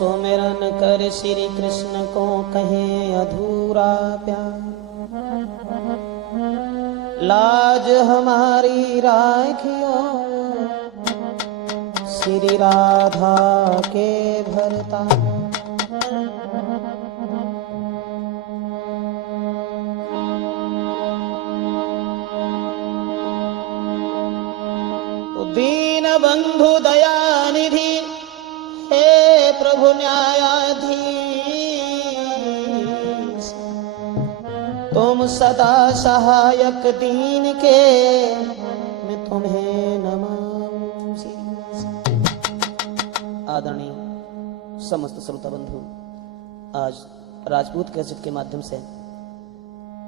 सुमिरन कर श्री कृष्ण को कहे अधूरा प्यार। लाज हमारी राखियो श्री राधा के भरता। तो दीन बंधु दयानिधि हे प्रभु न्यायाधीश, तुम सदा सहायक दीन के मैं तुम्हें नमामि। आदरणीय समस्त श्रोता बंधु, आज राजपूत कैसेट के माध्यम से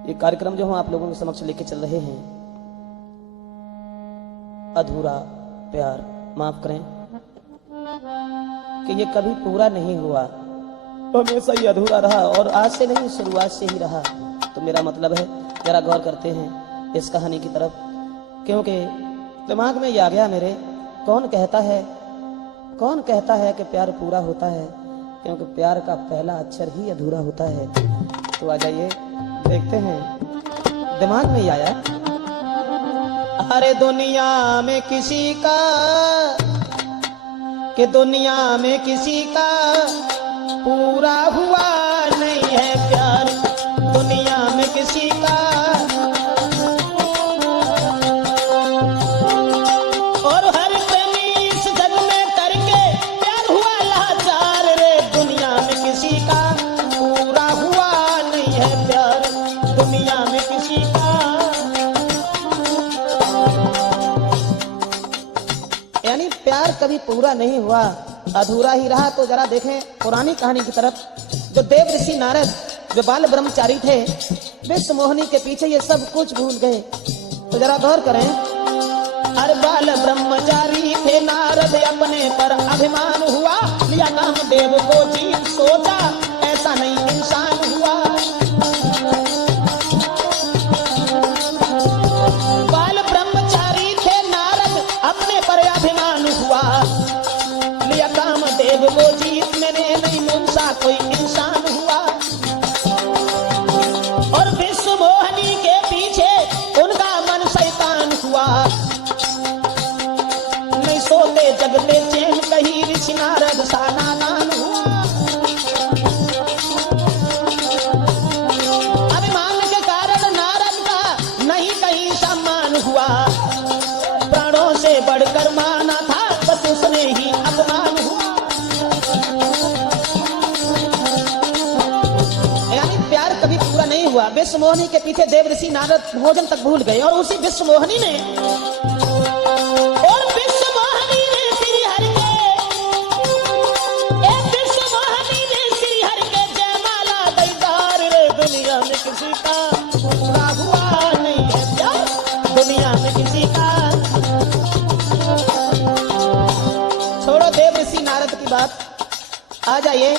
ये कार्यक्रम जो हम आप लोगों के समक्ष लेके चल रहे हैं, अधूरा प्यार, माफ करें कि ये कभी पूरा नहीं हुआ, हमेशा ही अधूरा रहा और आज से नहीं, शुरुआत से ही रहा। तो मेरा मतलब है जरा गौर करते हैं इस कहानी की तरफ, क्योंकि दिमाग में ये आ गया मेरे, कौन कहता है कि प्यार पूरा होता है, क्योंकि प्यार का पहला अक्षर ही अधूरा होता है। तो आ जाइए देखते हैं, दिमाग में ही आया। अरे दुनिया में किसी का पूरा हुआ नहीं है प्यार, दुनिया में किसी का। और हर प्रेमी इस जग में करके प्यार हुआ लाचार रे, दुनिया में किसी का पूरा हुआ नहीं है प्यार, दुनिया में किसी का। यानी प्यार कभी पूरा नहीं हुआ, अधूरा ही रहा। तो जरा देखें पुरानी कहानी की तरफ। जो देव ऋषि नारद जो बाल ब्रह्मचारी थे, विश्व मोहिनी के पीछे ये सब कुछ भूल गए। तो जरा गौर करें, अरे बाल ब्रह्मचारी थे नारद, अपने पर अभिमान हुआ, लिया नाम देव को जीव, सोचा ऐसा नहीं इंसान हुआ। बाल ब्रह्मचारी थे नारद, अपने पर अभिमान हुआ, देव को जीत मैंने नहीं मुंसा कोई इंसान हुआ। और विश्व मोहिनी के पीछे उनका मन शैतान हुआ, नहीं सोते जगते चैन कहीं ऋषि नारद सा नादान हुआ। अभिमान के कारण नारद का नहीं कहीं सम्मान हुआ, प्राणों से बढ़कर माना था बस उसने ही अपमान हुआ। विश्व मोहिनी के पीछे देव ऋषि नारद भोजन तक भूल गए, और उसी विश्व मोहिनी ने श्री हरि के जयमाला दईदार रे, दुनिया में किसी का पूरा हुआ नहीं है प्यार, दुनिया में किसी का। छोड़ो देव ऋषि नारद की बात, आ जाइए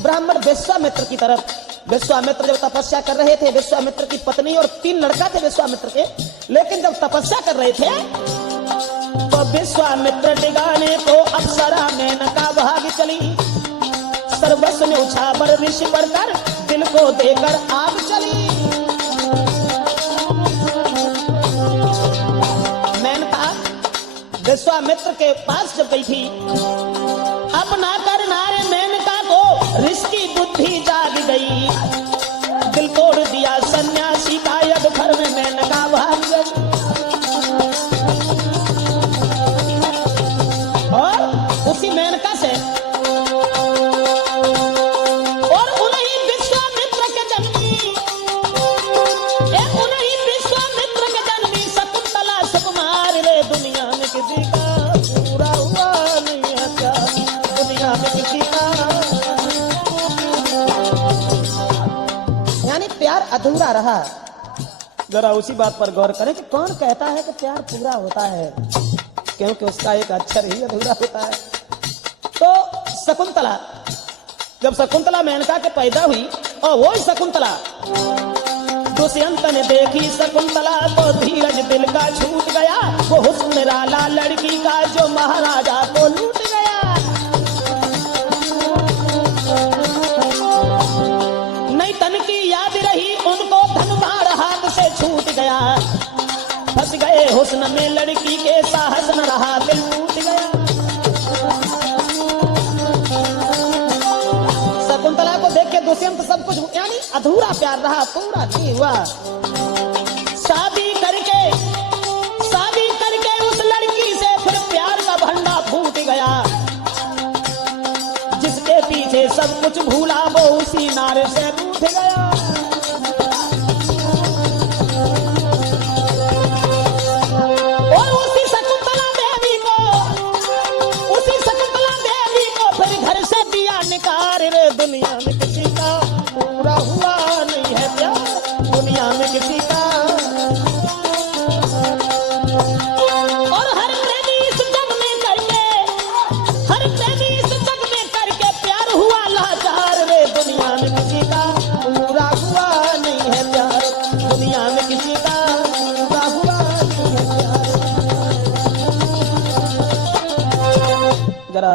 ब्राह्मण विश्वामित्र की तरफ। विश्वामित्र जब तपस्या कर रहे थे, विश्वामित्र की पत्नी और 3 लड़का थे विश्वामित्र के, लेकिन जब तपस्या कर रहे थे तो विश्वामित्र डिगाने को अप्सरा मेनका भाग चली, सर्वस्व ने उछावर ऋषि पर कर, दिल को देकर आग चली। मेनका विश्वामित्र के पास जब गई थी, अपना करना रे मेनका को ऋषि की बुद्धि जाग गई, दिल तोड़ दिया सन्यासी का, यद घर में मेनका भाग गई। और उसी मेनका से और उन्हीं विश्वामित्र के जन्मी शकुंतला सुकुमार रे, दुनिया में किसी का पूरा हुआ नहीं है प्यार, दुनिया में किसी का। प्यार अधूरा रहा। जरा उसी बात पर गौर करें कि कौन कहता है कि प्यार पूरा होता है, क्योंकि उसका एक अक्षर ही अधूरा होता है। तो शकुंतला, जब शकुंतला मेनका के पैदा हुई, और वो शकुंतला दुष्यंत ने देखी शकुंतला तो धीरज दिल का छूट गया, वो हुस्न निराला लड़की का जो महाराजा को लूट गया। हुस्न में लड़की के साहस न रहा, दिल टूट गया। शकुंतला को देख के दुष्यंत सब कुछ यानी अधूरा प्यार रहा, पूरा नहीं हुआ। शादी करके उस लड़की से फिर प्यार का भंडा फूट गया। जिसके पीछे सब कुछ भूला वो उसी नारे से रूठ गया। और उसी शकुंतला देवी को फिर घर से दिया निकाल रे। दुनिया में किसी का पूरा हुआ नहीं है प्यार, दुनिया में किसी का। और हर प्रेमी इस जग में करके प्यार हुआ लाचार रे। दुनिया में किसी का पूरा हुआ नहीं है प्यार, दुनिया में किसी का पूरा हुआ नहीं है प्यार। जरा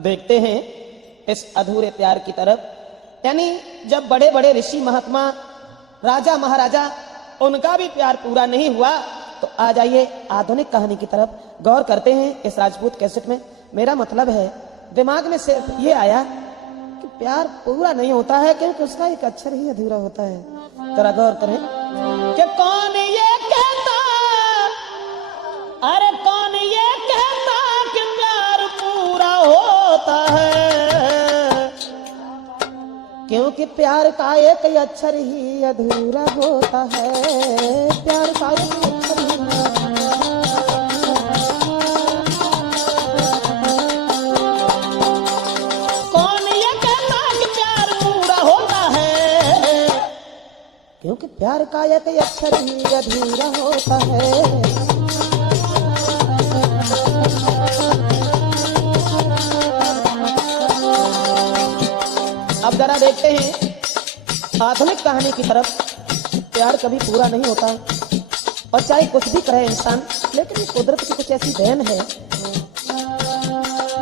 देखते हैं इस अधूरे प्यार की तरफ। यानी जब बड़े बड़े ऋषि महात्मा राजा महाराजा उनका भी प्यार पूरा नहीं हुआ, तो आ जाइए आधुनिक कहानी की तरफ गौर करते हैं इस राजपूत कैसेट में। मेरा मतलब है दिमाग में सिर्फ ये आया कि प्यार पूरा नहीं होता है क्योंकि उसका एक अक्षर ही अधूरा होता है। जरा गौर करें कि कौन ये कहता, अरे कौन ये कहता कि प्यार पूरा होता है, क्योंकि प्यार का एक अक्षर ही अधूरा होता है। प्यार का एक अक्षर ही। कौन ये कहता कि प्यार पूरा होता है, क्योंकि प्यार का एक अक्षर ही अधूरा होता है। अब जरा देखते हैं आधुनिक कहानी की तरफ। प्यार कभी पूरा नहीं होता और चाहे कुछ भी करे इंसान, लेकिन ये कुदरत की कुछ ऐसी देन है।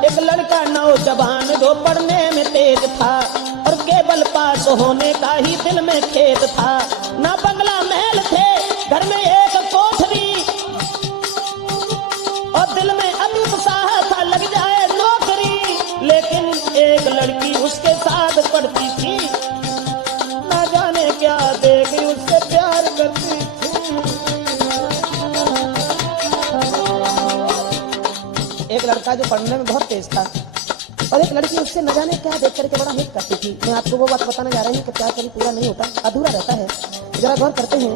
एक लड़का नौजवान जो पढ़ने में तेज था और केवल पास होने का ही दिल में खेद था। ना बंगला महल थे, घर में एक कोठरी और दिल में अति उत्साह था लग जाए नौकरी। लेकिन एक लड़की उसके साथ पढ़ती थी, ना जाने क्या देख उससे प्यार करती थी। एक लड़का जो पढ़ने में बहुत तेज था और एक लड़की उससे न जाने क्या देख करके बड़ा हिट करती थी। मैं आपको वो बात बताने जा रही हूँ कि प्यार कभी पूरा नहीं होता, अधूरा रहता है। जरा गौर करते हैं।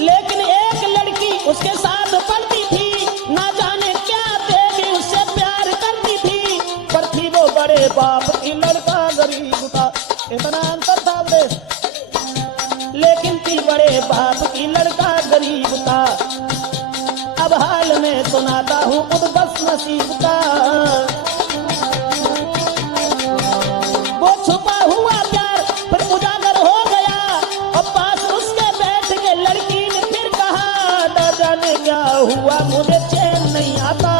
लेकिन एक लड़की उसके साथ पढ़ती थी, ना जाने क्या देख उससे प्यार करती थी। पर थी वो बड़े बाप की, लड़का गरीब था, इतना अंतर था देश। लेकिन थी बड़े बाप की, लड़का गरीब था। अब हाल में सुनाता हूँ उद्भस नसीब का। वो छुपा हुआ प्यार फिर उजागर हो गया और पास उसके बैठ के लड़की ने फिर कहा, न जाने क्या हुआ मुझे चैन नहीं आता,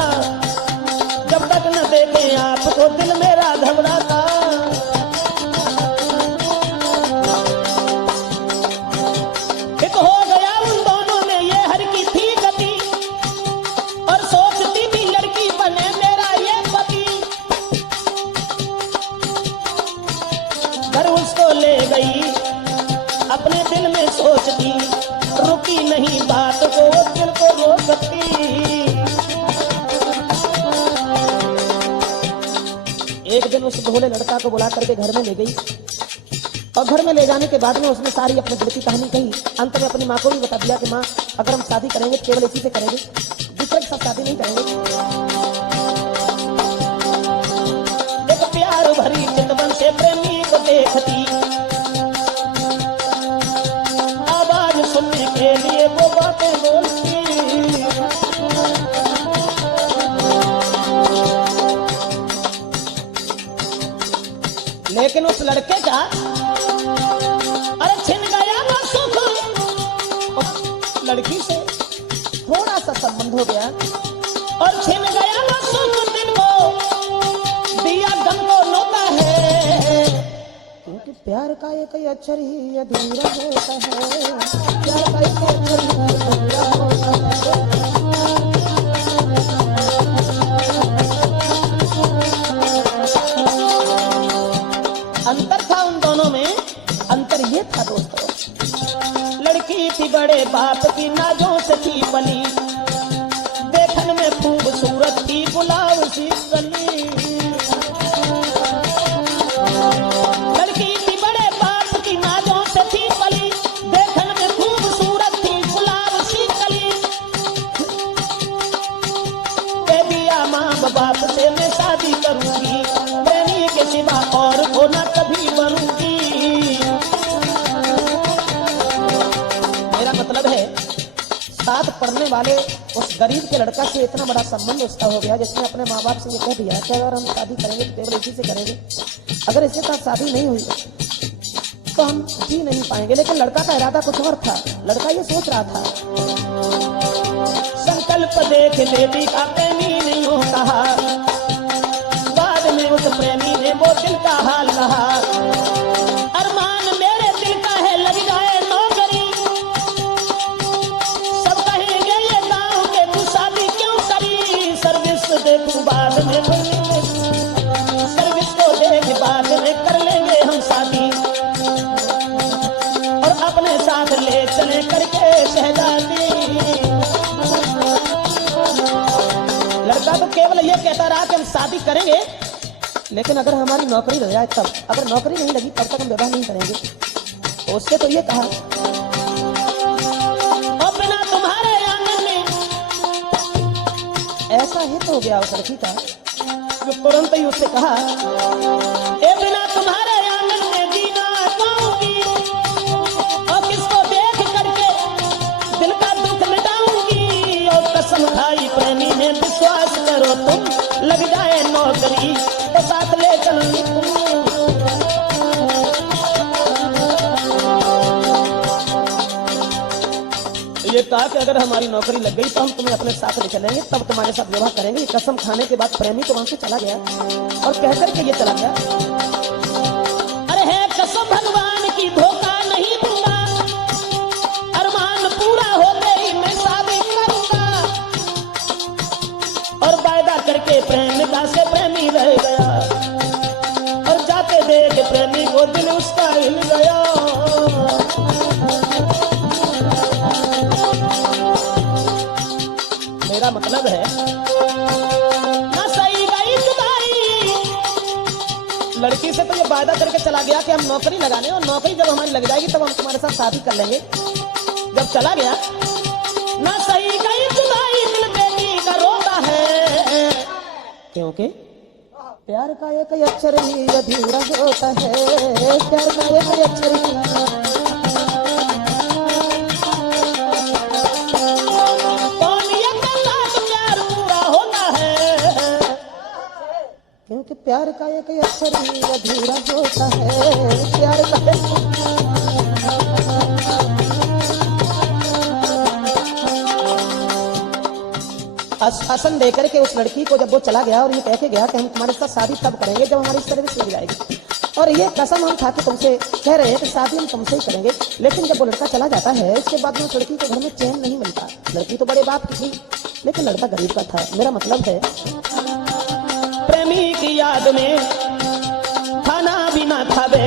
जब तक न देखे आपको दिल मेरा घबराता। एक हो गया उन दोनों में ये हर की थी गति और सोचती थी लड़की बने मेरा ये पति। घर उसको ले गई अपने दिल में सोचती, रुकी नहीं बात को दिल को रोकती। एक दिन उस भोले लड़का को बुला करके घर में ले गई और घर में ले जाने के बाद में उसने सारी अपने दिल की कहानी कही। अंत में अपनी माँ को भी बता दिया कि माँ अगर हम शादी करेंगे तो केवल इसी से करेंगे, दूसरे के साथ शादी नहीं करेंगे। एक प्यार भरी चितवन से प्रेमी को देखती, आवाज सुनने के लिए वो बातें बोलती। लेकिन उस लड़के का अरे छिन गया ना सुख, लड़की से थोड़ा सा संबंध हो गया और छिन गया ना सुख, दिल को दिया गम को नोता है। क्योंकि प्यार प्यार का एक अक्षर ही अधूरा होता है, प्यार का एक अक्षर ही अधूरा होता है। अंतर था उन दोनों में, अंतर ये था दोस्तों, लड़की थी बड़े बाप की नाजों से थी बनी, देखने में खूबसूरत थी गुलाब सी गली। लड़की थी बड़े बाप की नाजों से थी बनी, देखने में खूबसूरत थी गुलाब सी गली। कह दिया माँ बाप से मैं शादी करूंगी, प्रेमी के सिवा और को ना कभी बनूंगी। मेरा मतलब है साथ पढ़ने वाले उस गरीब के लड़का से इतना बड़ा संबंध उसका हो गया जिसने अपने माँ बाप से ये कह दिया कि अगर हम शादी करेंगे तो केवल इसी से करेंगे, अगर इसके साथ शादी नहीं हुई तो हम जी नहीं पाएंगे। लेकिन लड़का का इरादा कुछ और था, लड़का ये सोच रहा था, संकल्प देख बेटी का प्रेमी नहीं हो कहा, बाद में उस प्रेमी ने वो दिल का हाल कहा, अरमान मेरे दिल का है लग जाए नौकरी, सब कहेंगे ये गाँव के तू शादी क्यों करी, सर्विस देखूं बाद में, सर्विस को देख बाद में कर लेंगे हम शादी, और अपने साथ ले चले करके शहजादी। लड़का तो केवल ये कहता रहा कि हम शादी करेंगे, लेकिन अगर हमारी नौकरी लग जाए तब, अगर नौकरी नहीं लगी तब तक हम विवाह नहीं करेंगे। तो उससे तो ये कहा, और बिना तुम्हारे आंगन में, ऐसा हित हो गया उस लड़की का जो तुरंत ही उससे कहा, ए बिना तुम्हारे आंगन में जीना पाऊंगी, और किसको देख करके दिल का दुख मिटाऊंगी, और कसम खाई प्रेमी ने विश्वास करो तुम, लग जाए नौकरी तो साथ ले चलूंगी तुम। ये कहा कि अगर हमारी नौकरी लग गई तो हम तुम्हें अपने साथ ले चलेंगे, तब तुम्हारे साथ विवाह करेंगे। कसम खाने के बाद प्रेमी तो वहां से चला गया और कहकर के ये चला गया, अरे है कसम भगवान की धोखा नहीं दूंगा, अरमान पूरा होते ही मैं शादी करूंगा, और वायदा करके प्रेमिका से प्रेमी रह गया, और जाते देख प्रेमी को दिल उसका हिल गया। मेरा मतलब है ना सही गई जुदाई, लड़की से तो ये वायदा करके चला गया कि हम नौकरी लगाने, और नौकरी जब हमारी लग जाएगी तब हम तुम्हारे साथ शादी कर लेंगे। जब चला गया ना सही गई जुदाई, दिल बेटी का रोता है, क्योंकि प्यार का एक अक्षर ही अधूरा होता है, प्यार का एक अक्षर ही। क्योंकि प्यार का एक अक्षर ही अधूरा होता है, प्यार का आश्वासन देकर के उस लड़की को जब वो चला गया और ये कह के गया कि हम तुम्हारे साथ शादी तब करेंगे जब हमारी सर्विस लग जाएगी, और ये कसम हम खा के तुमसे कह रहे हैं कि शादी हम तुमसे ही करेंगे। लेकिन जब वो लड़का चला जाता है इसके बाद में उस लड़की को घर में चैन नहीं मिलता। लड़की तो बड़े बाप की थी लेकिन लड़का गरीब का था। मेरा मतलब है प्रेमी की याद में खाना भी ना खावे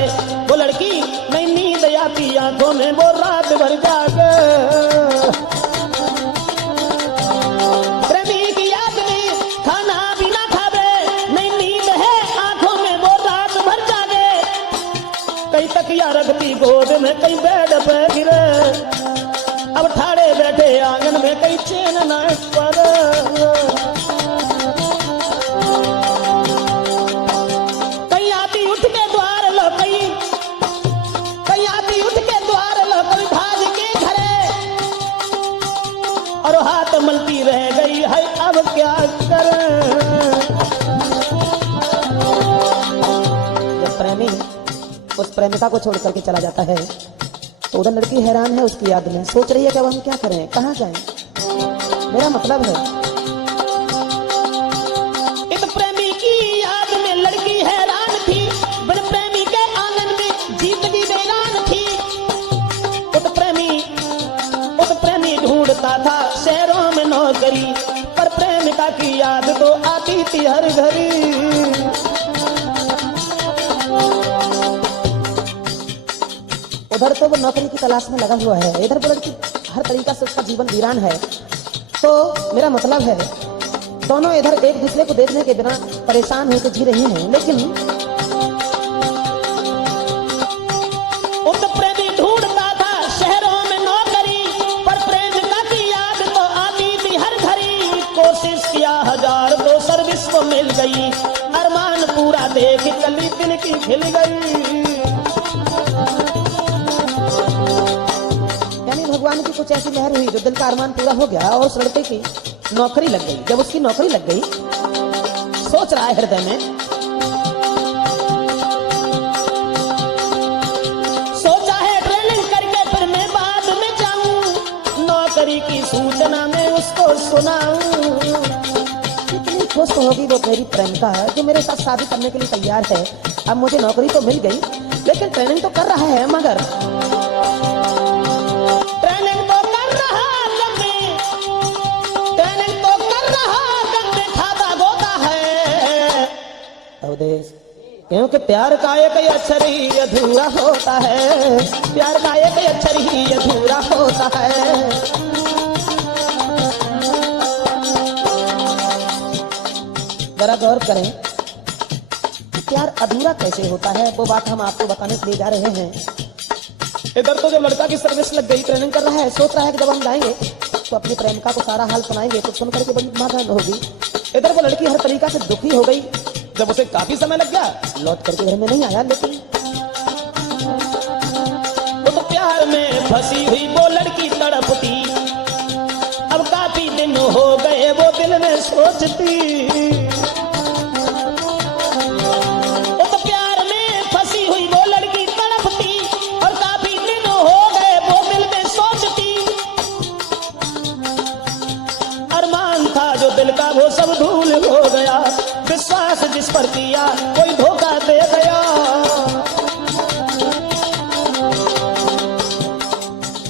वो लड़की, नहीं नींद आती आंखों में वो रात भर जागे। प्रेमी की याद में खाना भी ना खावे, नहीं नींद है आंखों में वो रात भर जागे। कई तकिया रखती गोद में, कई बेड पे गिरे, अब ठाड़े बैठे आंगन में कई चैन ना पड़े। और हाथ मलती रह गई है, अब क्या करें। जब प्रेमी उस प्रेमिका को छोड़ करके चला जाता है तो उधर लड़की हैरान है उसकी याद में, सोच रही है कि अब हम क्या करें, कहाँ जाएं। मेरा मतलब है इस प्रेमी की याद में लड़की हैरान थी, बिन प्रेमी के आंगन में जीत गई जाती हर घड़ी। उधर तो वो नौकरी की तलाश में लगा हुआ है, इधर वो लड़की हर तरीका से उसका जीवन वीरान है। तो मेरा मतलब है दोनों इधर एक दूसरे को देखने के बिना परेशान होकर जी रहे हैं, लेकिन प्रेमी ढूंढता था शहरों में नौकरी, पर प्रेम का की याद तो आती थी हर घड़ी। कोशिश किया हजार तो सर्विस को मिल गई, अरमान पूरा देख कली दिल की खिल गई। यानी भगवान की कुछ ऐसी लहर हुई जो दिल का अरमान पूरा हो गया और उस लड़के की नौकरी लग गई। जब उसकी नौकरी लग गई, सोच रहा है हृदय में, की सूचना में उसको सुनाऊं। कितनी खुश होगी वो मेरी प्रेमिका जो मेरे साथ शादी करने के लिए तैयार है। अब मुझे नौकरी तो मिल गई, लेकिन ट्रेनिंग तो कर रहा है, मगर ट्रेनिंग तो कर रहा गंदे खाता गोता है। अवधेश, क्योंकि प्यार का एक अक्षर ही अधूरा होता है, प्यार का एक अक्षर ही अधूरा होता है। जरा गौर करें, प्यार अधूरा कैसे होता है, वो बात हम आपको बताने के लिए जा रहे हैं। इधर तो जब लड़का की सर्विस लग गई, ट्रेनिंग कर रहा है, सोच रहा है कि जब हम जाएंगे तो अपनी प्रेमिका को सारा हाल सुनाएंगे तो सुन करके बड़ी मगन होगी। इधर वो लड़की हर तरीका से दुखी हो गई। जब उसे काफी समय लग गया, लौट करके घर में नहीं आया, लेकिन वो तो प्यार में फंसी हुई वो लड़की तड़पती। अब काफी दिन हो गए वो दिल में सोचती। वो सब धूल हो गया, विश्वास जिस पर किया कोई धोखा दे गया।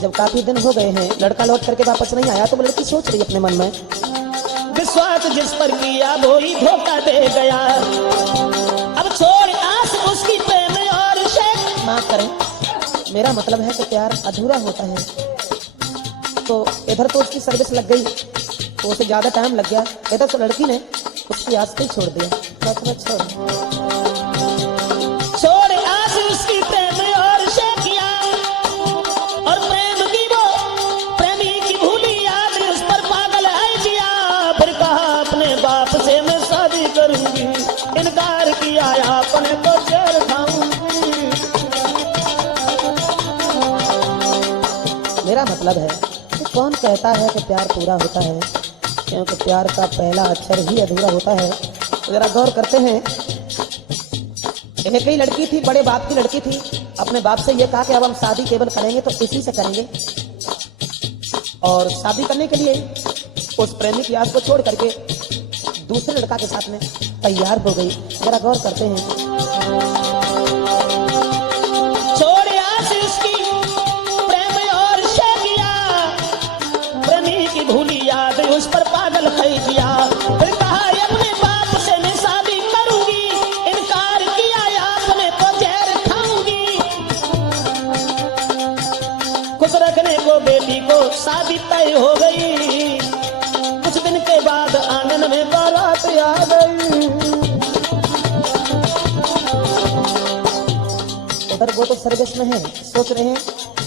जब काफी दिन हो गए हैं, लड़का लौट करके वापस नहीं आया, तो वो लड़की सोच रही अपने मन में, विश्वास जिस पर किया वो ही धोखा दे गया। अब छोड़ आस उसकी प्रेम और शेख। माफ करें, मेरा मतलब है कि प्यार अधूरा होता है। तो इधर तो उसकी सर्विस लग गई, तो उसे ज्यादा टाइम लग गया। इधर तो लड़की ने उसकी आस पे छोड़ दिया। छोड़ आस उसकी प्रेम और शेखिया, और प्रेम की वो प्रेमी की भूली याद उस पर पागल है जिया। फिर कहा अपने बाप से मैं शादी करूंगी, इनकार किया अपने को जेल खाऊंगी। मेरा मतलब है कि कौन कहता है कि प्यार पूरा होता है, क्योंकि प्यार का पहला अक्षर ही अधूरा होता है। तो जरा गौर करते हैं, एक ही लड़की थी, बड़े बाप की लड़की थी, अपने बाप से ये कहा कि अब हम शादी केवल करेंगे तो इसी से करेंगे, और शादी करने के लिए उस प्रेमी की याद को छोड़ करके दूसरे लड़का के साथ में तैयार हो गई। जरा गौर करते हैं, भूली याद उस पर पागल है जिया। फिर कहा अपने बाप से मैं शादी करूंगी, इनकार किया आपने तो जहर खाऊंगी। खुश रखने को बेटी को शादी तय हो गई। कुछ दिन के बाद आंगन में बारात आ गई। उधर वो तो सर्विस में है, सोच रहे हैं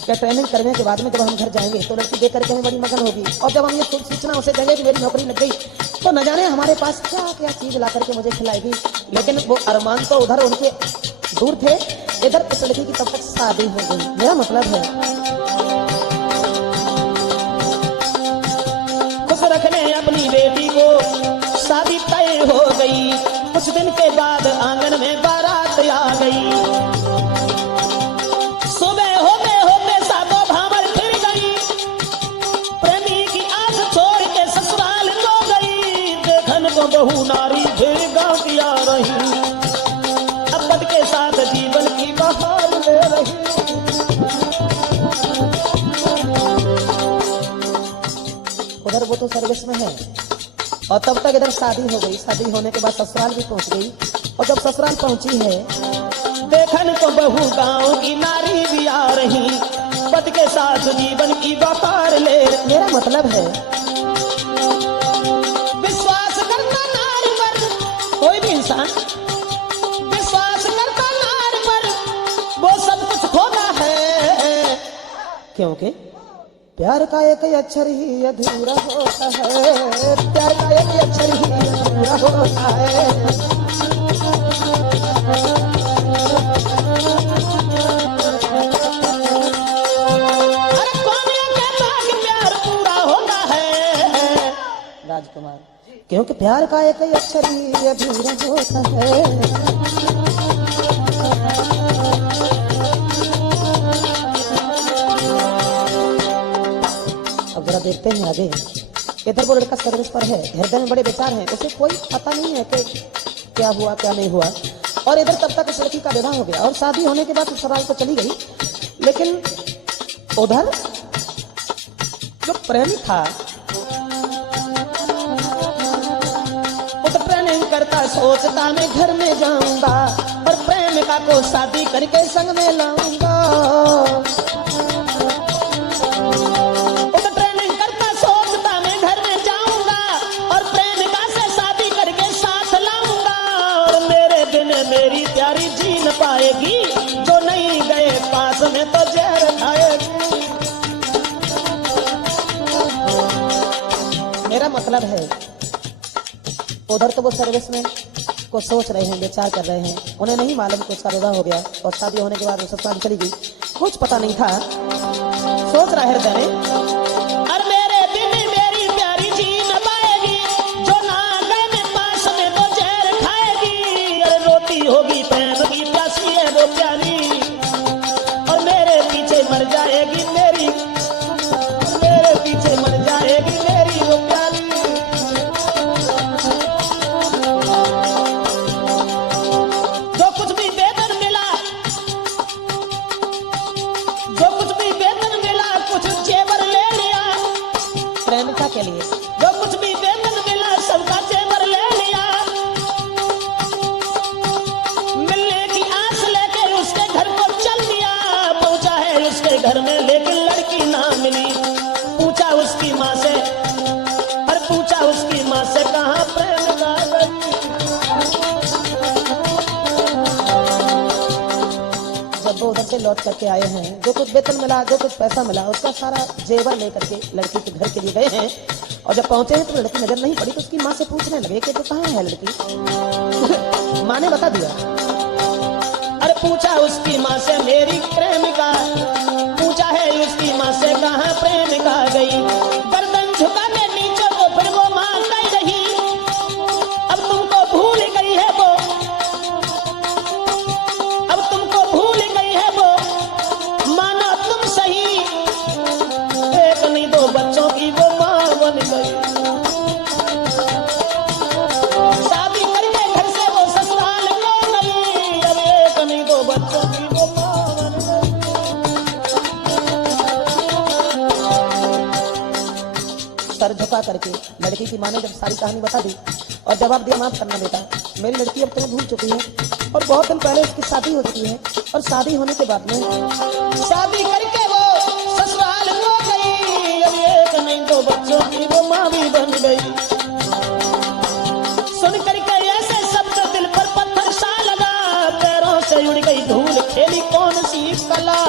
क्या ट्रेनिंग करने के बाद में जब हम घर जाएंगे तो लड़की देख करके हमें बड़ी मगन होगी, और जब हम ये सूचना उसे देंगे कि मेरी नौकरी लग गई, तो न जाने हमारे पास क्या क्या चीज ला करके मुझे खिलाएगी। लेकिन वो अरमान तो उधर उनके दूर थे, इधर इस लड़की की तब तक शादी हो गई। मेरा मतलब है खुश रखने अपनी बेटी को शादी तय हो गई। कुछ दिन के बाद आंगन में बारात आ गई। बहु नारी फिर गाँव की आ रही, अब के साथ जीवन की बहार ले रही। उधर वो तो सर्विस में है, और तब तक इधर शादी हो गई। शादी होने के बाद ससुराल भी पहुंच गई। और जब ससुराल पहुंची है, देखन को बहू गांव की नारी भी आ रही, पति के साथ जीवन की व्यापार ले। मेरा मतलब है विश्वास करना नारी पर, कोई भी इंसान विश्वास करता नारी पर वो सब कुछ खोना है, क्योंकि प्यार का एक अक्षर ही अधूरा होता है। प्यार का एक अक्षर ही अधूरा होता है। अरे कौन ये कहता कि प्यार पूरा होता है राजकुमार, क्योंकि प्यार का एक अक्षर ही अधूरा होता है। जरा देखते हैं आगे। इधर वो लड़का सर्विस पर है, हृदय में बड़े विचार हैं, उसे कोई पता नहीं है कि क्या हुआ क्या नहीं हुआ। और इधर तब तक उस लड़की का विवाह हो गया और शादी होने के बाद ससुराल को चली गई। लेकिन उधर जो प्रेमी था वो तो प्रेम करता, सोचता मैं घर में जाऊंगा और प्रेमिका को शादी करके संग में लाऊंगा। मेरी प्यारी जी न पाएगी, जो नहीं गए पास में तो जहर खाएगी। मेरा मतलब है उधर तो वो सर्विस में को सोच रहे हैं, विचार कर रहे हैं। उन्हें नहीं मालूम कि उसका विवाह हो गया और शादी होने के बाद वो ससुराल चली गई। कुछ पता नहीं था। सोच रहा है हृदय में, होगी प्रेम की प्यासी है वो प्याली, और मेरे पीछे मर जाएगी मेरे पीछे मर जाएगी मेरी वो प्याली। जो कुछ भी वेतन मिला, कुछ जेवर ले लिया प्रेमिका के लिए। जो कुछ भी वेतन मिला सबका जेवर ले लिया। घर में लेकिन लड़की ना मिली। पूछा उसकी माँ से, और पूछा उसकी माँ से कहाँ प्रेम का गई। जब वो उधर से लौट करके आए हैं, जो कुछ वेतन मिला, जो कुछ पैसा मिला, उसका सारा जेवर लेकर के लड़की के घर के लिए गए हैं। और जब पहुंचे हैं तो लड़की नजर नहीं पड़ी, तो उसकी माँ से पूछने लगे कि तो कहाँ है लड़की। माँ ने बता दिया। अरे पूछा उसकी माँ से मेरी प्रेमिका, पूछा है उसकी माँ से कहाँ प्रेमिका गई। गर्दन झुका के नीचे वो फिर वो माँ कह रही, अब तुमको भूल गई है वो, अब तुमको भूल गई है वो, माना तुम सही, एक नहीं दो बच्चों की वो माँ बन गई। शादी करके घर से वो ससुराल को गई, अब एक नहीं दो बच्चों की वो माँ बन गई। सर झुका करके लड़की की माँ ने जब सारी कहानी बता दी और जवाब दिया, माफ करना बेटा, मेरी लड़की अब तुम्हें भूल चुकी है और बहुत दिन पहले उसकी शादी हो चुकी है। और शादी होने के बाद में शादी करके वो ससुराल को गई, अब एक नहीं दो बच्चों की वो माँ भी बन गई। सुन करके ऐसे शब्द दिल पर पत्थर सा लगा, पैरों से उड़ गई धूल, खेली कौन सी कला।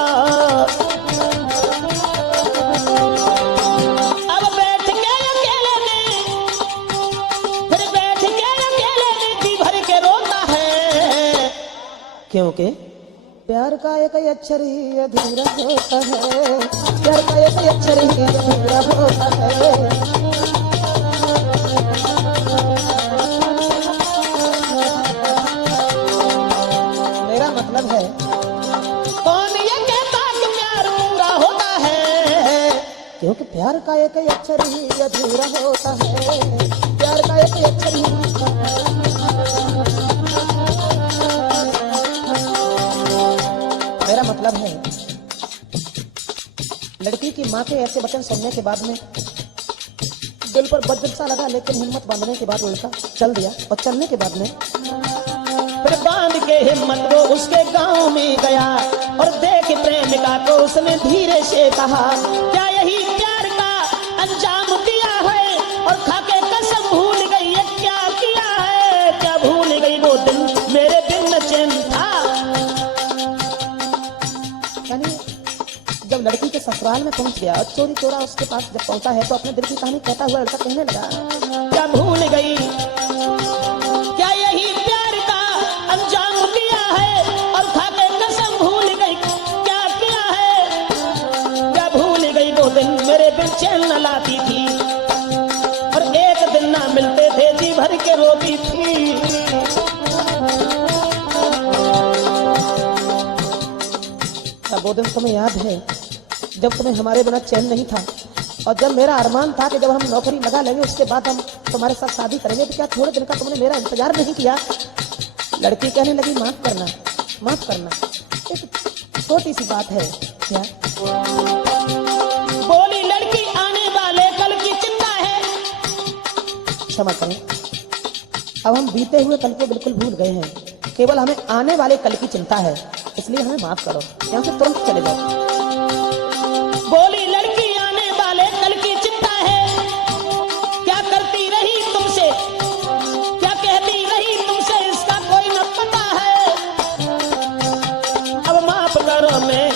क्योंकि प्यार का एक अक्षर ही अधूरा होता है। प्यार का एक अक्षर ही अधूरा होता है। मेरा मतलब है कौन ये कहता कि प्यार पूरा होता है, क्योंकि प्यार का एक अक्षर ही अधूरा होता है। प्यार का एक अक्षर ही मेरा मतलब है लड़की की माँ के ऐसे वचन सुनने के बाद में दिल पर वज्र सा लगा, लेकिन हिम्मत बांधने के बाद लड़का चल दिया। और चलने के बाद में फिर बांध के हिम्मत वो उसके गांव में गया और देख प्रेमिका को उसने धीरे से कहा, क्या यही प्यार का अंजाम दिया है? और खाके कसम भूल गई ये क्या किया है? क्या भूल गई वो दिन मेरे बिन न चैन था? यानी जब लड़की के ससुराल में पहुंच गया और चोरी चोरा उसके पास जब पहुंचा है तो अपने दिल की कहानी कहता हुआ लड़का कहने लगा, क्या भूल गई? क्या यही प्यार का अंजाम दिया है? और खाके कसम भूल गई क्या किया है? क्या भूल गई वो दिन मेरे बिन चैन न लाती थी और एक दिन ना मिलते थे जी भर के रोती थी। क्या वो दिन तुम्हें याद है जब तुम्हें हमारे बिना चैन नहीं था? और जब मेरा अरमान था कि जब हम नौकरी लगा लेंगे उसके बाद हम तुम्हारे साथ शादी करेंगे, तो क्या थोड़े दिन का तुमने मेरा इंतजार नहीं किया? लड़की कहने लगी, माफ करना, माफ करना, एक छोटी सी बात है। क्या? बोली लड़की, आने वाले कल की चिंता है। क्षमा करें, अब हम बीते हुए कल को बिल्कुल भूल गए हैं, केवल हमें आने वाले कल की चिंता है, इसलिए हमें माफ करो, यहाँ से तुरंत चले जाओ। बोली लड़की, आने वाले कल की चिंता है। क्या करती रही तुमसे, क्या कहती रही तुमसे, इसका कोई न पता है। अब माफ करो, मैं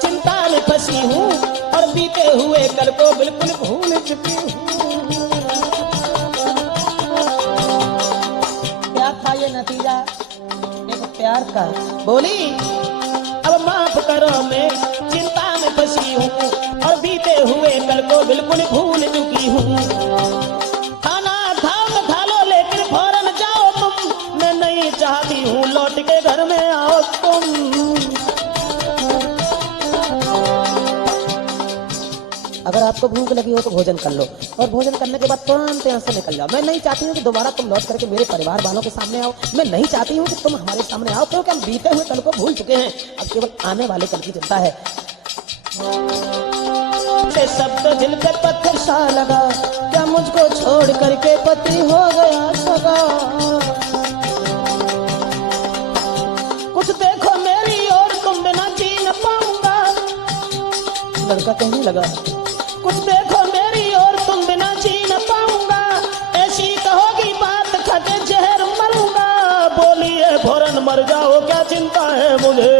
चिंता में फंसी हूँ और बीते हुए कल को बिल्कुल भूल चुकी हूँ। क्या था ये नतीजा एक प्यार का? बोली, अब माफ करो, मैं चिंता में फंसी हूँ और बीते हुए कल को बिल्कुल भूल चुकी हूँ। खाना खाओ खा लो लेकिन फौरन जाओ तुम, मैं नहीं चाहती हूँ लौट के घर में आओ तुम। अगर आपको भूख लगी हो तो भोजन कर लो और भोजन करने के बाद तुरंत यहाँ से निकल जाओ। मैं नहीं चाहती हूँ कि दोबारा तुम लौट करके मेरे परिवार वालों के सामने आओ। मैं नहीं चाहती हूँ कि तुम हमारे सामने आओ, क्योंकि हम बीते हुए कल को भूल चुके हैं, अब केवल आने वाले कल की चिंता है। शब्द दिल पे पत्थर सा लगा, क्या मुझको छोड़ करके पति हो गया सगा। कुछ देखो मेरी और तुम बिना जी न पाऊंगा। लड़का कहने लगा, कुछ देखो मेरी और तुम बिना जी न पाऊंगा। ऐसी कहोगी बात खटे जहर मरूंगा। बोली है फौरन मर जाओ, क्या चिंता है मुझे,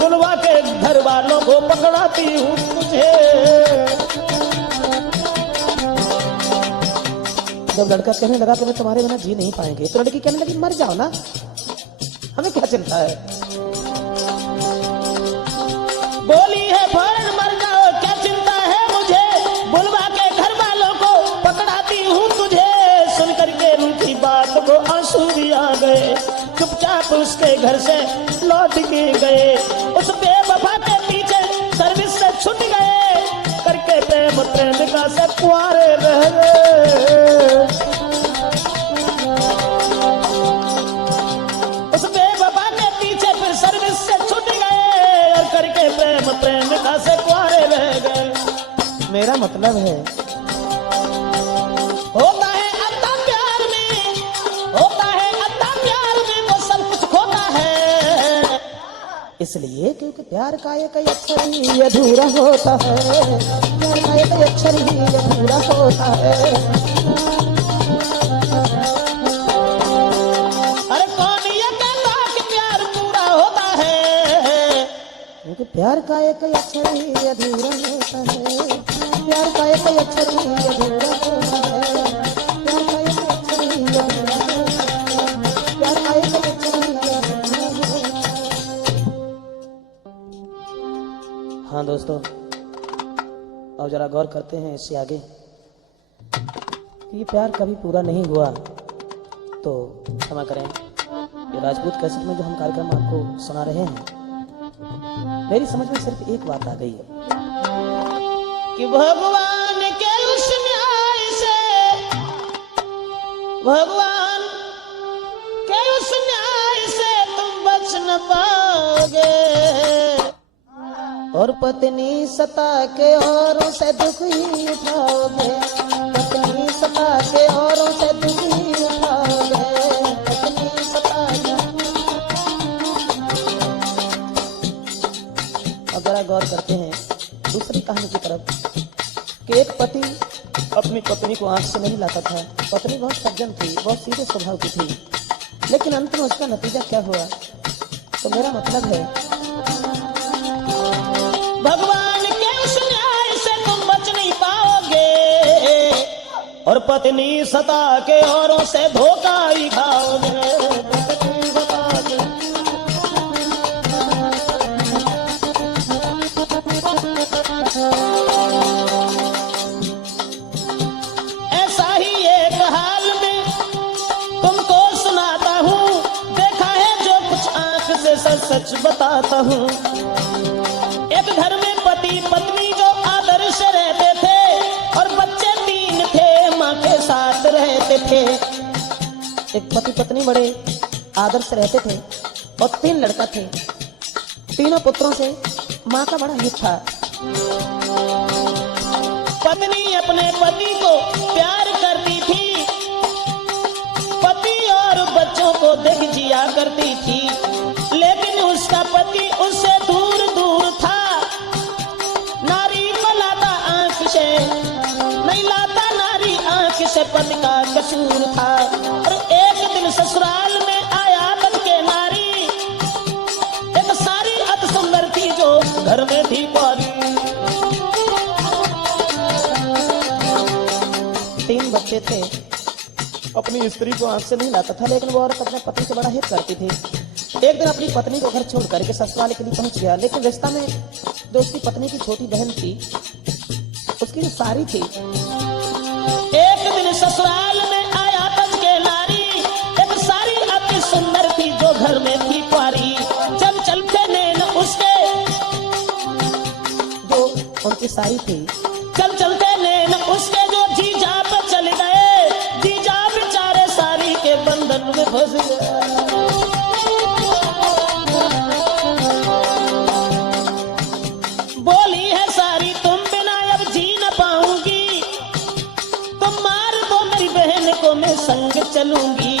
बुलवा के घर वालों को पकड़ाती हूँ तुझे। जब लड़का कहने लगा कि मैं तुम्हारे बिना जी नहीं पाएंगे, तो लड़की कहने लगी, मर जाओ ना, हमें क्या चिंता है। बोली है फौरन मर जाओ, क्या चिंता है मुझे, बुलवा के घर वालों को पकड़ाती हूँ तुझे। सुन करके उनकी बात को आंसू भी आ गए, चुपचाप उसके घर से लौट के गए। उस बेवफा के पीछे सर्विस से छूट गए, करके प्रेम प्रेमिका से कुंवारे रह गए। उस बेवफा के पीछे फिर सर्विस से छूट गए और करके प्रेम प्रेमिका से कुंवारे रह गए। मेरा मतलब है, होता है अत्ता प्यार में, होता है अत्ता प्यार में वो सब कुछ खोता है। इसलिए क्योंकि प्यार का एक अक्षर ही अधूरा होता है, प्यार का एक अक्षर ही अधूरा होता है। अरे कौन ये कहता कि प्यार पूरा होता है, क्योंकि प्यार का एक अक्षर ही अधूरा होता है, प्यार का एक अक्षर ही अधूरा होता है, प्यार का एक अक्षर ही अधूरा होता है, प्यार का एक अक्षर ही अधूरा होता है। हाँ दोस्तों, अब जरा गौर करते हैं इससे आगे कि ये प्यार कभी पूरा नहीं हुआ तो क्षमा करें। ये राजपूत कैसेट में जो हम कार्यक्रम आपको सुना रहे हैं, मेरी समझ में सिर्फ एक बात आ गई है कि भगवान के उस न्याय से, भगवान के उस न्याय से तुम बच न पाओगे और पत्नी सता के औरों से दुख ही उठाओगे। सता के औरों से दुखी उठाओगे, पत्नी सता के। अब जरा गौर करते हैं दूसरी कहानी की तरफ कि एक पति अपनी पत्नी को आंख से नहीं लाता था। पत्नी बहुत सज्जन थी, बहुत सीधे स्वभाव की थी, लेकिन अंत में उसका नतीजा क्या हुआ? तो मेरा मतलब है भगवान के उस न्याय से तुम बच नहीं पाओगे और पत्नी सता के औरों से धोखा ही खाओगे। पत्नी सता के। ऐसा ही एक हाल में तुमको सुनाता हूँ, देखा है जो कुछ आंख से सच सच बताता हूँ। एक घर में पति पत्नी जो आदर्श रहते थे और बच्चे 3 थे, माँ के साथ रहते थे। एक पति पत्नी बड़े आदर्श रहते थे और 3 लड़का थे। तीनों पुत्रों से माँ का बड़ा हित था। पत्नी अपने पति को प्यार करती थी, पति और बच्चों को देख जिया करती थी, लेकिन उसका पति उससे दूर दूर था। नारी को लाता आंख से नहीं लाता, नारी आंख से पति का कसूर था। और एक दिन ससुराल में आया बन के नारी, एक सारी अति सुंदर थी जो घर में थी पारी। 3 बच्चे थे, अपनी स्त्री को आंख से नहीं लाता था, लेकिन वो औरत अपने पति से बड़ा हित करती थी। एक दिन अपनी पत्नी को घर छोड़ करके ससुराल के लिए पहुंच गया, लेकिन रास्ता में जो उसकी पत्नी की छोटी बहन थी, उसकी जो सारी थी। एक दिन ससुराल में आया बच के नारी, एक सारी अति सुंदर थी जो घर में थी प्यारी। जब चलते नैन उसके जो उनकी सारी थी, चल चलते नैन उसके जो जीजा पे चल गए, जीजा बेचारे सारी के बंधन में फंस गए। बोली है सारी तुम बिना अब जी न पाऊंगी, तुम मार दो मेरी बहन को मैं संग चलूंगी।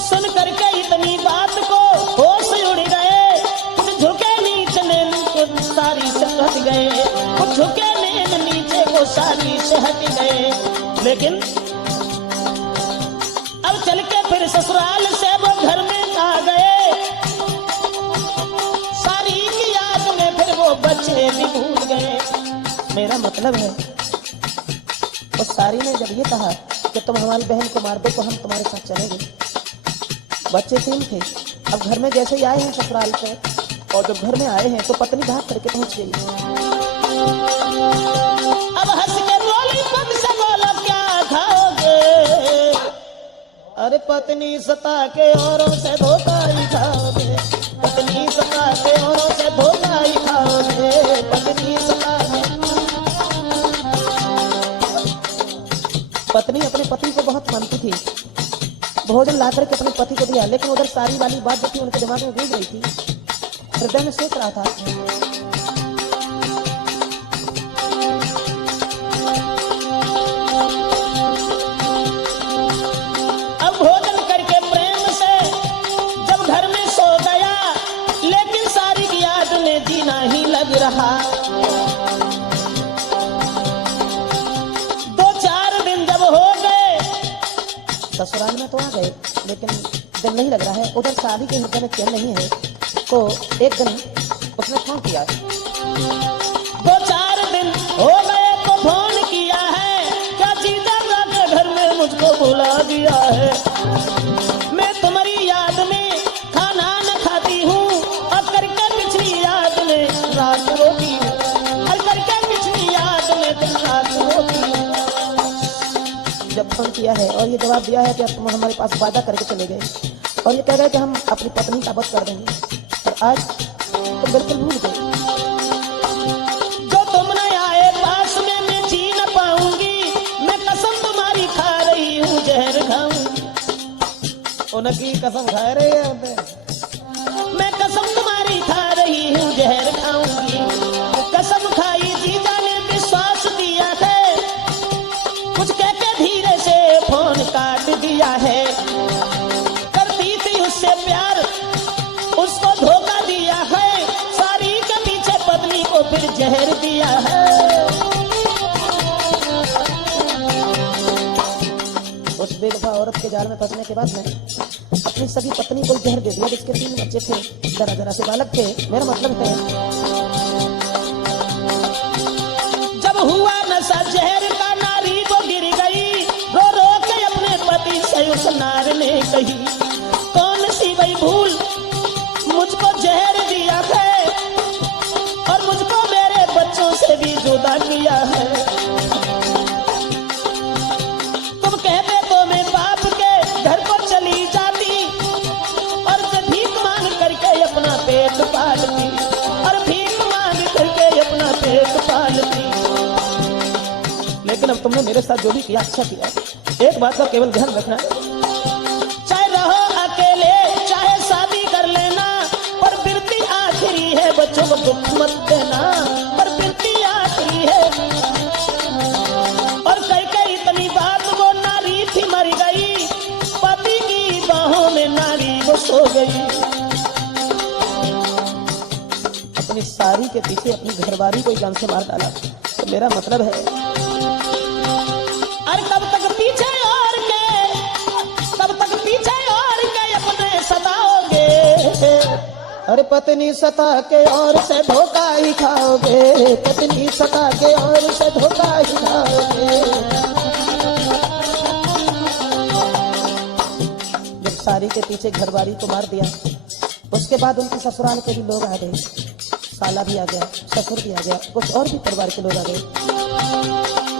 सुन करके इतनी बात को होश उड़ गए, कुछ झुके नीचे नैन को सारी से हट गए, कुछ झुके नैन नीचे को सारी से हट गए। लेकिन अब चल के फिर ससुराल से वो घर में आ गए, सारी की याद में फिर वो बच्चे भी भूल गए। मेरा मतलब है उस सारी ने जब ये कहा कि तुम हमारी बहन को मार दो तो हम तुम्हारे साथ चलेंगे। बच्चे 3 थे। अब घर में जैसे ही आए हैं ससुराल से, और जब घर में आए हैं तो पत्नी भाग करके पहुंच गई। अब हंस के बोली खुद से बोलो क्या खाओगे? अरे पत्नी सता के औरों से धोखा ही खाओगे, पत्नी सता के औरों से धोखा ही खाओगे, पत्नी सता के। पत्नी अपने पति को बहुत मानती थी, भोजन ला करके अपने पति को दिया, लेकिन उधर सारी वाली बात जो थी उनके दिमाग में गूंज रही थी, हृदय में सोच रहा था। अब भोजन करके प्रेम से जब घर में सो गया, लेकिन सारी की याद में जीना ही लग रहा। 2-4 दिन जब हो गए, ससुराल में तो आ गए, लेकिन दिल नहीं लग रहा है, उधर शादी के हृदय में चैन नहीं है। तो एक दिन उसने फोन किया, 2-4 दिन हो गए तो फोन किया है, क्या जीजा के घर में मुझको बुला दिया है। मैं तुम्हारी याद में खाना न खाती हूँ, अब करके पिछली याद में रात रोती हूँ, अब करके पिछली याद में दिन रात रोती हूँ। जब फोन किया है और ये जवाब दिया है कि तुम हमारे पास वादा करके चले गए और ये कह गए कि हम अपनी पत्नी का वध कर देंगे, और आज तुम बिल्कुल भूल गए। जो तुम न आए पास में मैं जी न पाऊंगी, मैं कसम तुम्हारी खा रही हूँ जहर खाऊंगी। उनकी कसम खा रहे हैं, मैं कसम तुम्हारी खा रही हूँ जहर खाऊंगी। कसम खाई जीजा ने विश्वास दिया है, कुछ कहते प्यार उसको धोखा दिया है, सारी के पीछे पत्नी को फिर जहर दिया है। उस बेवफा औरत के जाल में फंसने के बाद में अपनी सगी पत्नी को जहर दे दिया, जिसके 3 बच्चे थे, जरा जरा से बालक थे। मेरा मतलब है जब हुआ नशा जहर का, नारी को गिर गई रो रो के अपने पति से उस नार ने कही, कौन सी वही भूल मुझको जहर दिया है और मुझको मेरे बच्चों से भी जुदा किया है। तुम कहते तो मैं बाप के घर को चली जाती और भीख मांग करके अपना पेट पालती, और भीख मांग करके अपना पेट पालती। लेकिन अब तुमने मेरे साथ जो भी किया अच्छा किया। एक बात का केवल ध्यान रखना, चाहे रहो अकेले चाहे शादी कर लेना, पर बिरती आखिरी है, बच्चों को दुख मत देना, पर बिरती आखिरी है। और कई कई इतनी बात वो नारी थी मर गई, पति की बाहों में नारी वो सो गई। अपनी सारी के पीछे अपनी घरवाली को जान से मार डाला। तो मेरा मतलब है अरे कब तक पीछे और के अपने सताओगे, अरे पत्नी सता के और से धोखा ही खाओगे, पत्नी सता के और से धोखा ही खाओगे। जब सारी के पीछे घरवाली को मार दिया, उसके बाद उनके ससुराल के भी लोग आ गए, साला भी आ गया, ससुर भी आ गया, कुछ और भी परिवार के लोग आ गए,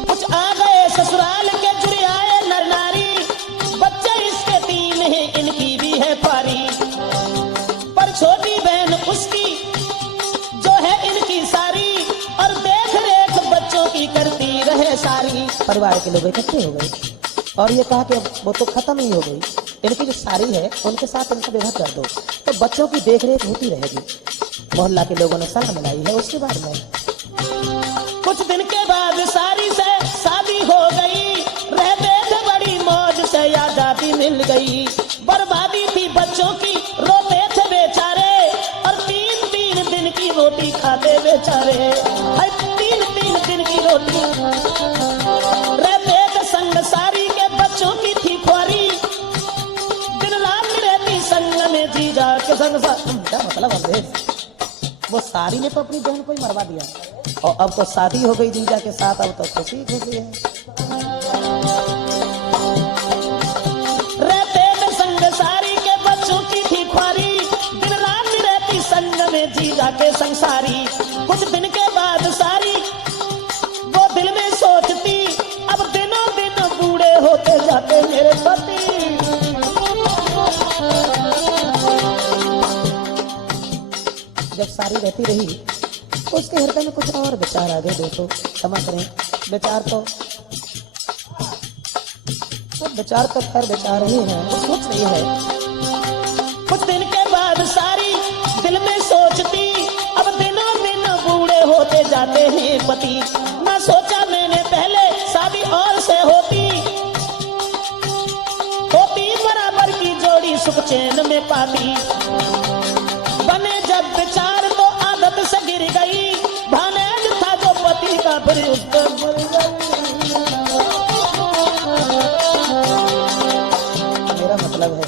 कुछ आ गए ससुराल के जुड़ियाए नर नारी। बच्चे इसके 3 हैं, इनकी भी है पारी, पर छोटी बहन उसकी जो है इनकी सारी, और देख रेख बच्चों की करती रहे सारी। परिवार के लोग इकट्ठे हो गए और ये कहा कि अब वो तो खत्म ही हो गई, इनकी जो सारी है उनके साथ इनका विवाह कर दो, तो बच्चों की देख रेख होती रहेगी। मोहल्ला के लोगों ने सलाह मिलाई है। उसके बाद में कुछ दिन के बाद सारी से शादी हो गई, रहते थे बड़ी मौज से, आजादी मिल गई। बर्बादी थी बच्चों की, रोते थे बेचारे, और 3-3 दिन की रोटी खाते बेचारे, 3-3 दिन की रोटी। रहते थे संग सारी के, बच्चों की थी ख्वारी, दिन रात रहती संग में जीजा के संग। क्या मतलब है, वो सारी ने तो अपनी बहन को ही मरवा दिया, और अब तो शादी हो गई जीजा के साथ, अब तो खुशी खुशी है। रहते थे संग सारी के, बच्चों की थी ख्वारी, दिन रात रहती संग में जीजा के संसारी। कुछ दिन के बाद सारी वो दिल में सोचती, अब दिनों दिन बूढ़े होते जाते मेरे पति। जब सारी रहती रही तो उसके हृदय में कुछ और विचार आ गए। दोस्तों क्षमा करें, विचार तो खैर विचार ही है, वो सोच रही है। कुछ दिन के बाद सारी दिल में सोचती, अब दिनों दिन बूढ़े होते जाते हैं पति। ना सोचा मैंने पहले शादी और से होती बराबर की जोड़ी, सुख चैन में पाती। बने जब विचार तो आदत से गिर गई, भानेज था जो पति का फिर उस पर मर गई। मेरा मतलब है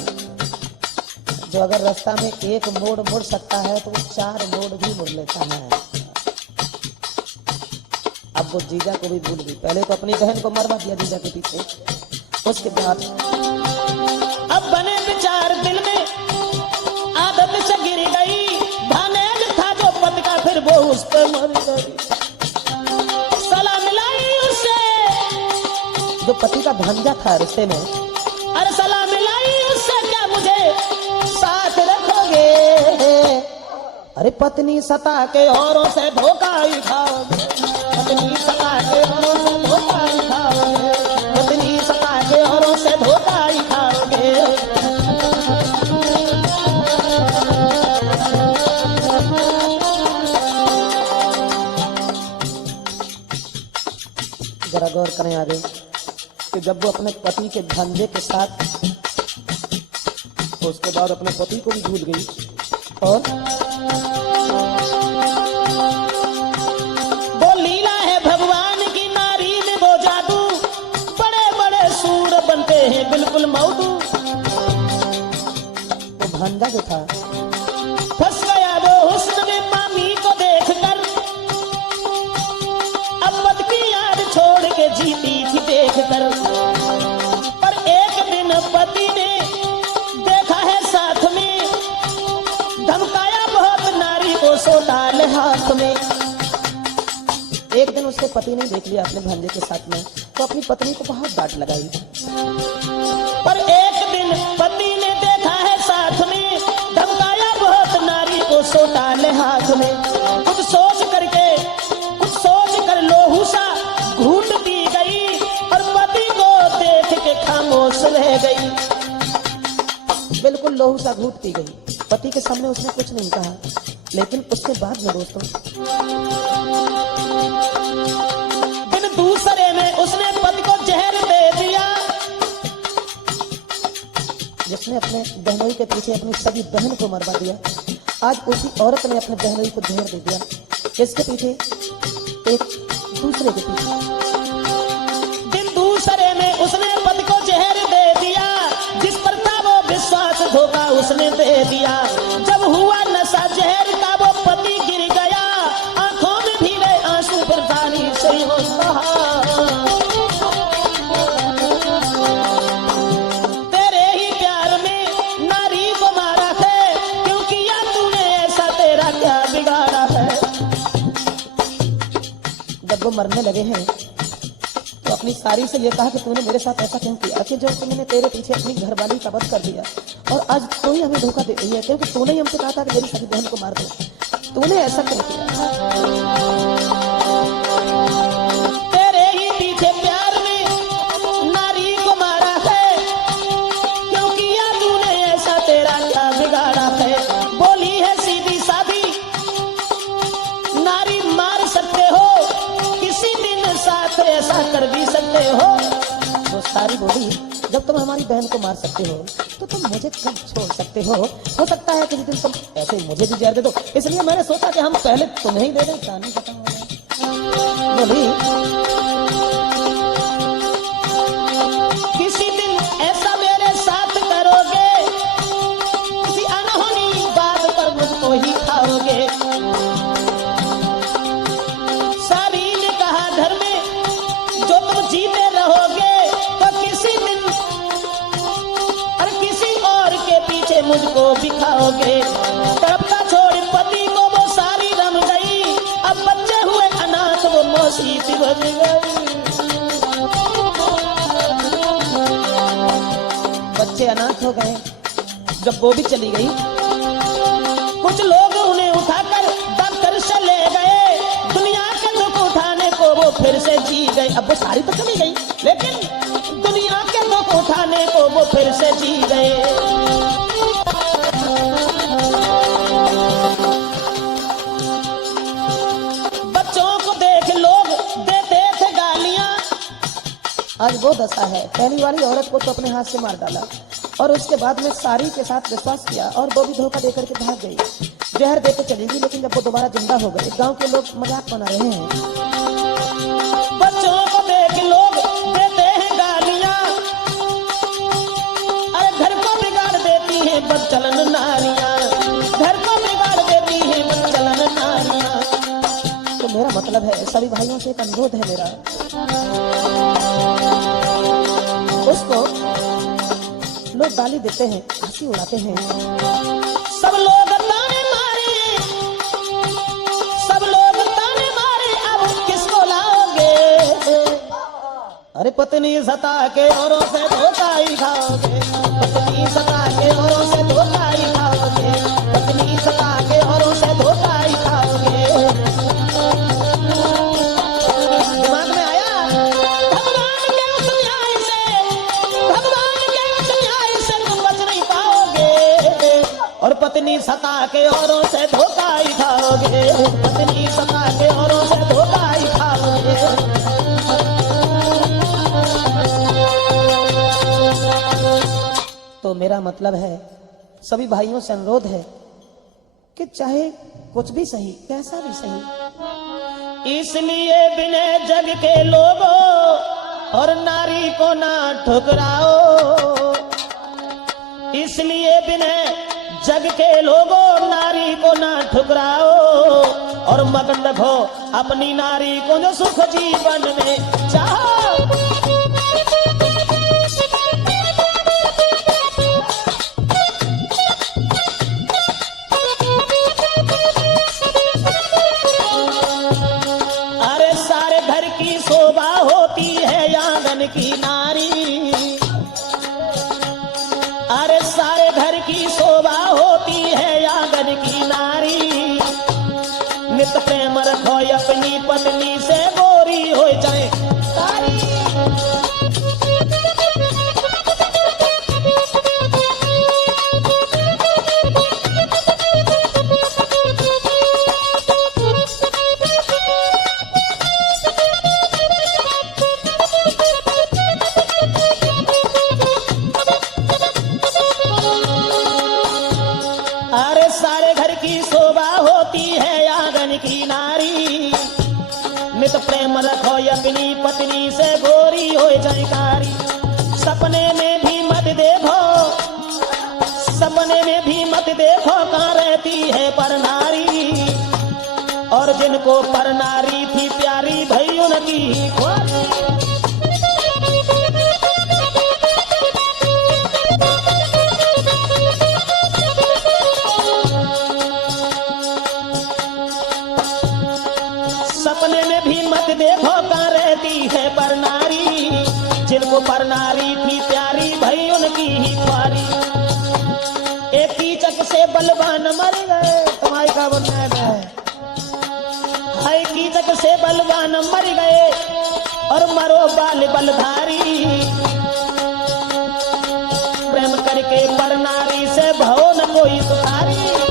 जो अगर रास्ता में एक मोड़ मुड़ सकता है तो वो 4 मोड़ भी मुड़ लेता है। अब वो जीजा को भी भूल गई, पहले तो अपनी बहन को मरवा दिया जीजा के पीछे, उसके बाद अब बने विचार दिल में, आदत से गिर गई, भानेज था जो पति का फिर वो उस पर मर गई। सलाह मिलाई उससे जो पति का भांजा था रिश्ते में, अरे सलाह मिलाई उससे क्या मुझे साथ रखोगे, अरे पत्नी सता के औरों से धोखा ही खाओगे, पत्नी सता के औरों से धोखा ही खाओगे, पत्नी सता के औरों से धोखा ही खाओगे। जरा गौर करें आगे कि जब वो अपने पति के भांजे के साथ उसके बाद अपने पति को भी भूल गई और वो लीला है भगवान की, नारी में वो जादू, बड़े बड़े सूर बनते हैं बिल्कुल मौदू। वो भांजा जो था फंस गया वो हुस्न में मामी को देखकर, अब मत की याद छोड़ के जीती थी देखकर। पर एक दिन पति ने देखा है साथ में, धमकाया बहुत नारी को सोटाल हाथ में। एक दिन उसके पति ने देख लिया अपने भांजे के साथ में, तो अपनी पत्नी को बहुत डांट लगाई। पर एक दिन पति ने देखा है साथ में, धमकाया बहुत नारी को सोटाल हाथ में। कुछ सोच कर लोहू सा घूट दी गई और पति को देख के खामोश रह गई। बिल्कुल लोहू सा घूट दी गई, पति के सामने उसने कुछ नहीं कहा। लेकिन उसके बाद में दोस्तों दिन दूसरे में उसने पति को जहर दे दिया, जिसने अपने बहनोई के पीछे अपनी सगी बहन को मरवा दिया। आज उसी औरत ने अपने बहनोई को जहर दे दिया। इसके पीछे एक दूसरे के पीछे दिन दूसरे में उसने पति को जहर दे दिया, जिस पर था वो विश्वास धोखा उसने दे दिया। जब हुआ नशा जहर का वो पति गिर गया, आंखों में भीगे आंसू पर पानी से हो कहा, तेरे ही प्यार में नारी को मारा है, क्योंकि या तूने ऐसा तेरा क्या बिगाड़ा है। जब वो मरने लगे हैं तो अपनी सारी से ये कहा कि तूने मेरे साथ ऐसा क्यों किया, कि जब तुमने तेरे पीछे अपनी घरवाली का वध कर दिया और आज तू ही हमें धोखा दे रही है, क्योंकि तूने ही हमसे कहा था कि मेरी सगी बहन को मार दो, तूने ऐसा क्यों किया। तेरे ही पीछे प्यार में नारी को मारा है, क्योंकि या तूने ऐसा तेरा क्या बिगाड़ा है। बोली है सीधी सादी, नारी मार सकते हो, किसी दिन साथ ऐसा कर भी सकते हो। वो सारी बोली, जब तुम हमारी बहन को मार सकते हो तो तुम मुझे कब छोड़ सकते हो सकता है किसी दिन तुम ऐसे मुझे भी जहर दे दो, इसलिए मैंने सोचा कि हम पहले तुम्हें ही दे दें, कहानी खत्म हो जाए। बोली किसी दिन ऐसा मेरे साथ करोगे, किसी अनहोनी बात पर मुझको ही खाओगे। घर में जो तुम जीते रहोगे तो किसी दिन और किसी और के पीछे मुझको भी खाओगे। तड़पता छोड़ पति को वो सारी रम गई, अब बच्चे हुए अनाथ वो मौसी बन गई। बच्चे अनाथ हो गए जब वो भी चली गई। कुछ लोग उन्हें उठाकर डॉक्टर से ले गए, दुनिया के दुख उठाने को वो फिर से जी गई। अब वो सारी तो चली गई, लेकिन दुनिया के दुख उठाने को वो फिर से जी गए। बच्चों को देख लोग देते थे गालियां, आज वो दशा है। पहली वाली औरत को तो अपने हाथ से मार डाला और उसके बाद में सारी के साथ विश्वास किया और वो भी धोखा देकर के भाग गई, जहर देकर चली गई। लेकिन जब वो दोबारा जिंदा हो गए, गांव के लोग मजाक बना रहे हैं। बच्चों को देख लोग देते हैं गालियां, अरे घर को बिगाड़ देती हैं बदचलन नारियां, घर को बिगाड़ देती हैं बदचलन नारियां। तो मेरा मतलब है, सभी भाइयों से एक अनुरोध है मेरा, उसको लोग गाली देते हैं, हंसी उड़ाते हैं, सब लोग ताने मारे, सब लोग ताने मारे, अब किसको लाओगे। अरे पत्नी सता के औरों से धोखा ही खाओगे, पत्नी सता के औरों से धोखा ही खाओगे, पत्नी सता के औरों से धोखा ही खाओगे। दिमाग में आया, भगवान के उस न्याय से, भगवान के उस न्याय से तुम बच नहीं पाओगे, और पत्नी सता के औरों से धोखा ही खाओगे, पत्नी सता के औरों से धोखा ही खाओगे। तो मेरा मतलब है सभी भाइयों से अनुरोध है कि चाहे कुछ भी सही, कैसा भी सही, इसलिए विनय जग के लोगों और नारी को ना ठुकराओ। इसलिए विनय जग के लोगों नारी को ना ठुकराओ और मगन रखो अपनी नारी को जो सुख जीवन में चाहो। अरे सारे घर की शोभा होती है आंगन की नारी। अरे सारे घर की शोभा होती है आंगन की नारी। नित प्रेम रखो अपनी पत्नी से गोरी हो जाए कारी। अरे सारे घर की शोभा होती है आंगन की नारी। नित प्रेम रखो अपनी पत्नी से गोरी हो जानकारी। सपने में भी मत देखो, सपने में भी मत देखो कहाँ रहती है पर नारी। और जिनको पर नारी थी प्यारी भई उनकी ख्वारी। सपने में भी मत देखो कहाँ रहती है पर नारी। जिनको पर नारी थी प्यारी भई उनकी ही ख्वारी। एक कीचक से बलवान मर गए, तुम्हारी का बनना है। हाय कीचक से बलवान मर गए और मरो बाल बलधारी। प्रेम करके पर नारी से भव न कोई सुधारी।